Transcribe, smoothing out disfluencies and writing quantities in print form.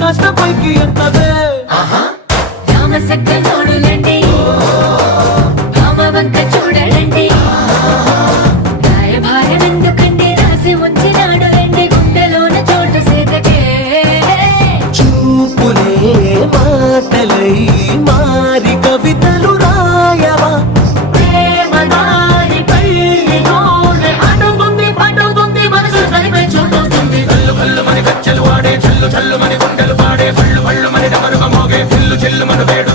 కాస్త పైకి ఎత్తవే రామసక్కనోడులండి రామవంక చూడలండి రాయభారం ఎందుకండి రాసి ఉంచినాడు రండి గుండెలోన చోటు సేతకే చూపులే మాటలై మారి కవితలు రాయవా ప్రేమదారి పల్లిలోనే అడుగుంది మనసు తనిపై చూడుతుంది కల్లు కల్లు మని గజ్జలు వాడే చల్లు చల్లు మని గుండెలు పాడే పళ్ళు పళ్ళు మని డమరుగ మోగే చిల్లు చిల్లు మన వేడు